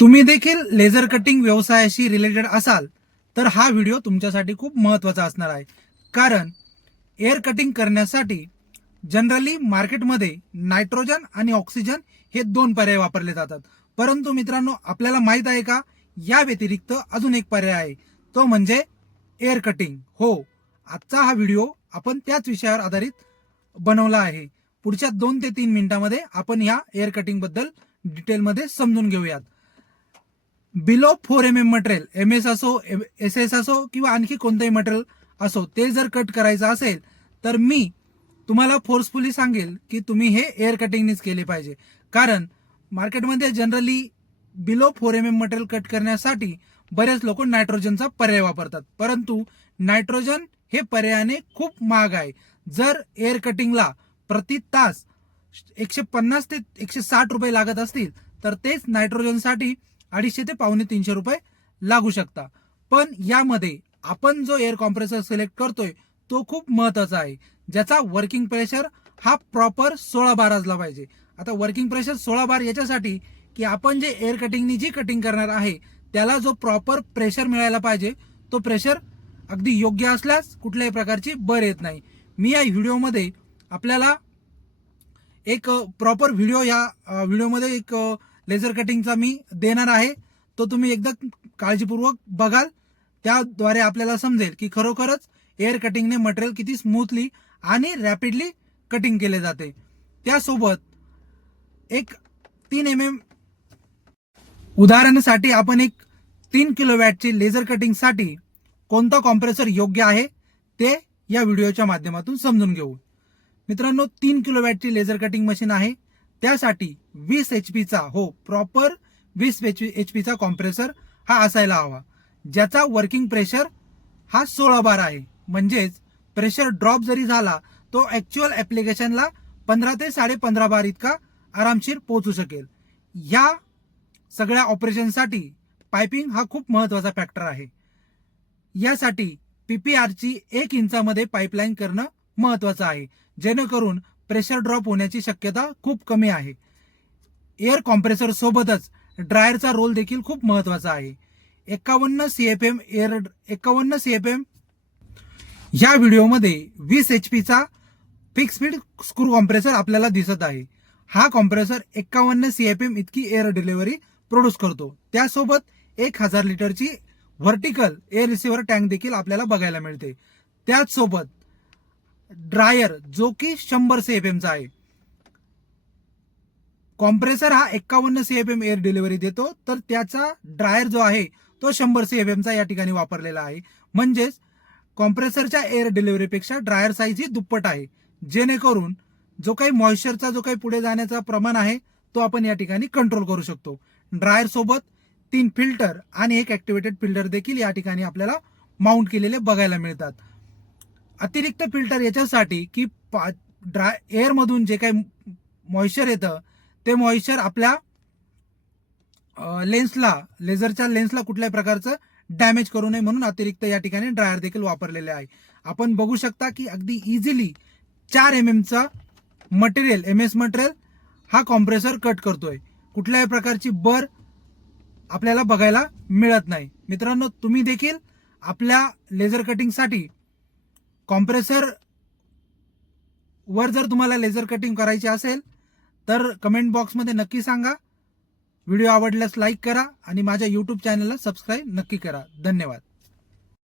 तुम्ही देखील laser cutting व्यवसायाशी रिलेटेड असाल तर हा व्हिडिओ तुमच्यासाठी खूप महत्त्वाचा असणार आहे. कारण एअर कटिंग करण्यासाठी जनरली मार्केटमध्ये नायट्रोजन आणि ऑक्सिजन हे दोन पर्याय वापरले जातात. परंतु मित्रांनो, आपल्याला माहित आहे का, या व्यतिरिक्त अजून एक पर्याय आहे, तो म्हणजे एअर कटिंग. हो, आजचा हा व्हिडिओ आपण त्याच विषयावर आधारित बनवला आहे. पुढच्या 2 ते 3 मिनिटांमध्ये आपण या एअर कटिंग बद्दल डिटेलमध्ये समजून घेऊयात. Below 4 mm material, M S असो, एस एस असो किंवा आणखी कोणतंही मटेरियल असो, ते जर कट करायचं असेल तर मी तुम्हाला फोर्सफुली सांगेल की तुम्ही हे एअर कटिंगनेच केले पाहिजे. कारण मार्केटमध्ये generally below 4 mm material cut करण्यासाठी बरेच लोक नायट्रोजनचा पर्याय वापरतात. परंतु नायट्रोजन हे पर्यायाने खूप महाग आहे. जर एअर कटिंगला प्रति तास 150 ते 160 रुपये लागत असतील तर तेच नायट्रोजनसाठी 250 ते पावणे 300 रुपये लागू शकता. पण यामध्ये आपण जो एअर कॉम्प्रेसर सिलेक्ट करतोय तो खूप महत्वाचा आहे, ज्याचा वर्किंग प्रेशर हा प्रॉपर 16 बार असला पाहिजे. आता वर्किंग प्रेशर 16 बार याच्यासाठी की आपण जे एअर कटिंगनी जी कटिंग करणार आहे त्याला जो प्रॉपर प्रेशर मिळायला पाहिजे, तो प्रेशर अगदी योग्य असल्यास कुठल्याही प्रकारची बर येत नाही. मी या व्हिडिओमध्ये आपल्याला एक प्रॉपर व्हिडिओ या व्हिडिओमध्ये एक लेझर कटिंगचा मी देणार आहे. तो तुम्ही एकदा काळजीपूर्वक बघाल, त्याद्वारे आपल्याला समजेल की खरोखरच एअर कटिंगने मटेरियल किती स्मूथली आणि रॅपिडली कटिंग केले जाते. त्यासोबत एक 3 mm उदाहरणासाठी आपण एक 3 किलोवॅटची लेझर कटिंगसाठी कोणता कॉम्प्रेसर योग्य आहे ते या व्हिडिओच्या माध्यमातून समजून घेऊ. मित्रांनो, 3 किलोवॅटची लेझर कटिंग मशीन आहे. त्यासाठी 20 HP चा, हो प्रॉपर 20 HP चा कॉम्प्रेसर हा असायला हवा, ज्याचा वर्किंग प्रेशर हा 16 बार आहे. म्हणजेच प्रेशर ड्रॉप जरी झाला तो ऍक्च्युअल ऍप्लिकेशनला 15 ते 15.5 बार इतका आरामशीर पोहोचू शकेल. या सगळ्या ऑपरेशनसाठी पायपिंग हा खूप महत्वाचा फॅक्टर आहे. यासाठी पीपीआरची 1 इंचामध्ये पाईपलाईन करणं महत्वाचं आहे, जेणेकरून प्रेशर ड्रॉप होण्याची शक्यता खूप कमी आहे. एअर कॉम्प्रेसर सोबतच ड्रायरचा रोल देखील खूप महत्वाचा आहे. 51 CFM या व्हिडिओमध्ये 20 HP चा फिक्स स्पीड स्क्रू कॉम्प्रेसर आपल्याला दिसत आहे. हा कॉम्प्रेसर 51 CFM इतकी एअर डिलिव्हरी प्रोड्यूस करतो. त्यासोबत 1000 लिटरची व्हर्टिकल एअर रिसिव्हर टँक देखील आपल्याला बघायला मिळते. त्याचसोबत ड्रायर जो की 100 CFM चा आहे. कॉम्प्रेसर हा 51 CFM एअर डिलिव्हरी देतो, तर त्याचा ड्रायर जो आहे तो 100 CFM चा या ठिकाणी वापरलेला आहे. म्हणजेच कॉम्प्रेसरच्या एअर डिलिव्हरीपेक्षा ड्रायर साईज ही दुप्पट आहे, जेणेकरून जो काही मॉइश्चरचा जो काही पुढे जाण्याचा प्रमाण आहे तो आपण या ठिकाणी कंट्रोल करू शकतो. ड्रायर सोबत 3 फिल्टर आणि एक ऍक्टिव्हेटेड फिल्टर देखील या ठिकाणी आपल्याला माउंट केलेले बघायला मिळतात. अतिरिक्त फिल्टर याच्यासाठी की एअर मधून जे काही मॉइश्चर येतं ते मॉइश्चर आपल्या लेन्सला, लेझरच्या लेन्सला कुठल्याही प्रकारचं डॅमेज करू नये म्हणून अतिरिक्त या ठिकाणी ड्रायर देखील वापरलेले आहे. आपण बघू शकता की अगदी इझिली 4 mm चा मटेरियल, MS मटेरियल हा कॉम्प्रेसर कट करतोय. कुठल्याही प्रकारची बर आपल्याला बघायला मिळत नाही. मित्रांनो, तुम्ही देखील आपल्या लेझर कटिंगसाठी कॉम्प्रेसर वर जर तुम्हाला लेझर कटिंग करायची असेल तर कमेंट बॉक्समध्ये नक्की सांगा. व्हिडिओ आवडल्यास लाईक करा आणि माझ्या YouTube चॅनलला सबस्क्राईब नक्की करा. धन्यवाद.